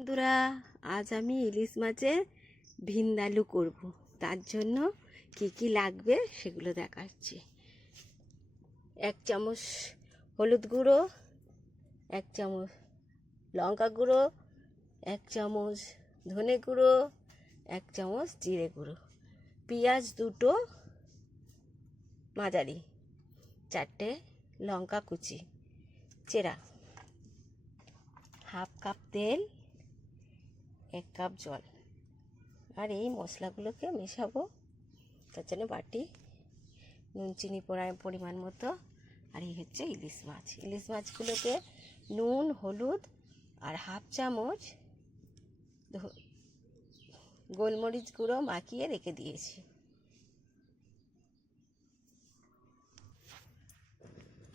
বন্ধুরা, আজ আমি ইলিশ মাছের ভিন্দালু করব। তার জন্য কি কি লাগবে সেগুলো দেখাচ্ছি। 1 চামচ হলুদ গুঁড়ো, 1 চামচ লঙ্কা গুঁড়ো, 1 চামচ ধনে গুঁড়ো, 1 চামচ জিরে গুঁড়ো, পেঁয়াজ 2টো মাঝারি, 4টে লঙ্কা কুচি চেরা, হাফ কাপ তেল, 1 কাপ জল। আর এই মশলাগুলোকে মেশাবো। তার জন্য বাটি, নুন চিনি পরিমাণ মতো। আর এই হচ্ছে ইলিশ মাছ। ইলিশ মাছগুলোকে নুন হলুদ আর হাফ চামচ গোলমরিচ গুঁড়ো মাখিয়ে রেখে দিয়েছি।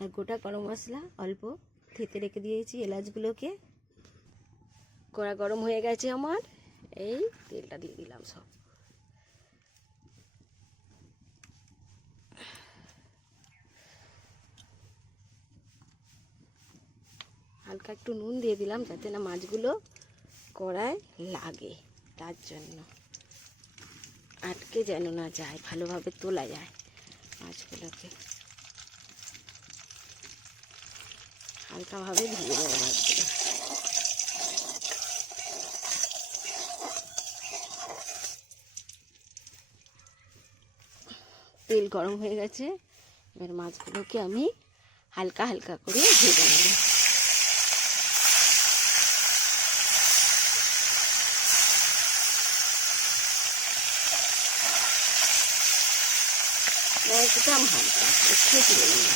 আর গোটা গরম মশলা অল্প থেতে রেখে দিয়েছি। এলাচগুলোকে কড়া গরম হয়ে গেছে আমার, এই তেলটা দিয়ে দিলাম সব। হালকা একটু নুন দিয়ে দিলাম যাতে না মাছগুলো কড়ায় লাগে, তার জন্য আটকে যেন না যায়, ভালোভাবে তোলা যায় মাছগুলোকে। হালকাভাবে ধুয়ে নেব মাছগুলো। তেল গরম হয়ে গেছে, এবার মাছগুলোকে আমি হালকা হালকা করে ভেজে নেব। একদম হালকা একটু তুলে নেব।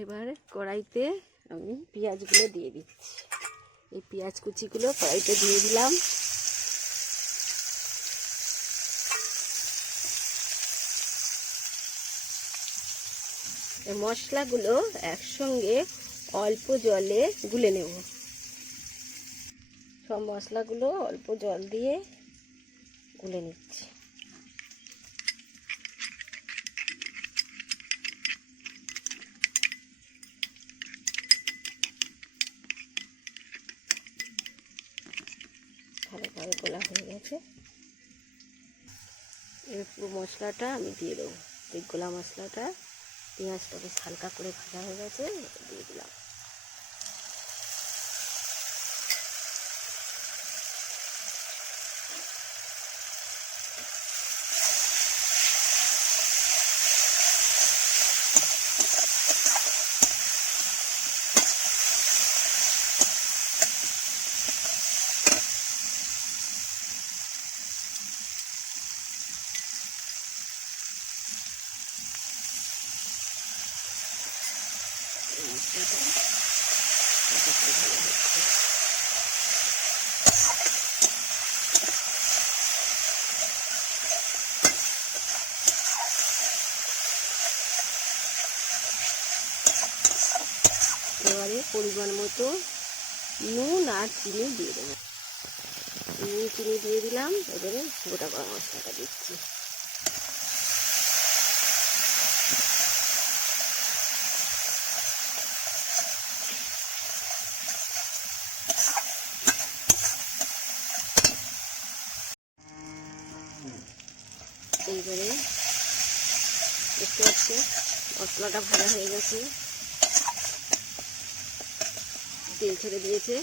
এবার কড়াইতে আমি পেঁয়াজগুলো দিয়ে দিচ্ছি। এই পেঁয়াজ কুচিগুলো কড়াইতে দিয়ে দিলাম। এই মশলাগুলো একসঙ্গে অল্প জলে গুলে নেব। সব মশলাগুলো অল্প জল দিয়ে গুলে নিচ্ছি। ভালোভাবে গোলা হয়ে গেছে। এই পুরো মশলাটা আমি দিয়ে দেবো। এই গোলা মশলাটা, পেঁয়াজটা বেশ হালকা করে ভাজা হয়ে গেছে, দিয়ে দিলাম। এবারে পরিমাণ মতো নুন আর চিনি দিয়ে দেবো। নুন চিনি দিয়ে দিলাম। এবারে গোটা গরম মশলাটা দিচ্ছি। এইবারে দেখতে পাচ্ছি মশলাটা ভাজা হয়ে গেছে, তেল ছেড়ে দিয়েছে।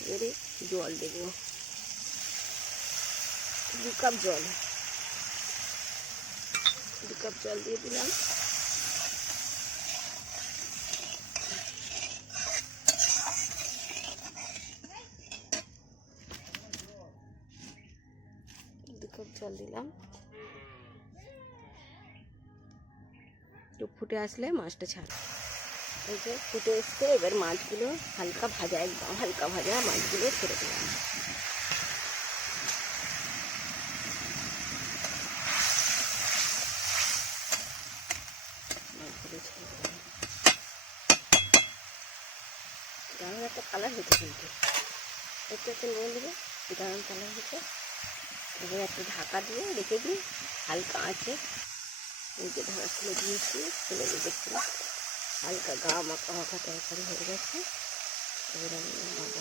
এবারে জল দেব, 2 কাপ জল। 2 কাপ জল দিয়ে দিলাম। জল দিলাম। একটু ফুটে আসলে মাছটা ছাড়। এই যে ফুটে এসছে, এবার মাছগুলো হালকা ভাজা, একদম হালকা ভাজা মাছগুলো ছেড়ে দিলাম। মাছগুলো ছেড়ে দিলাম। দারুণ একটা কালার হয়েছে, কিন্তু একটু একটু নুন দেবে, দারুণ কালার হয়েছে। এবার একটু ঢাকা দিয়ে রেখে দিই হালকা আঁচে। এই যে ঢাকা খুলে দিয়েছি, খুলে দিয়ে দেখতে হালকা গা মাখা মাখা তরকারি হয়ে গেছে। এবার আমি নামাবো।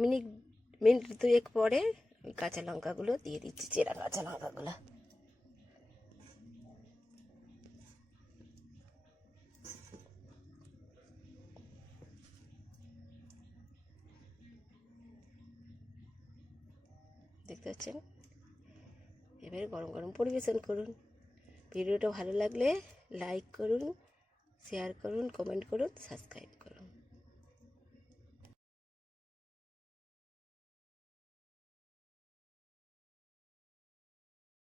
মিনিট মিনিট দুয়েক পরে ওই কাঁচা লঙ্কাগুলো দিয়ে দিচ্ছি, চেরা কাঁচা লঙ্কাগুলো। দেখতে পাচ্ছেন? এবারে গরম গরম পরিবেশন করুন। ভিডিওটা ভালো লাগলে লাইক করুন, শেয়ার করুন, কমেন্ট করুন, সাবস্ক্রাইব করুন।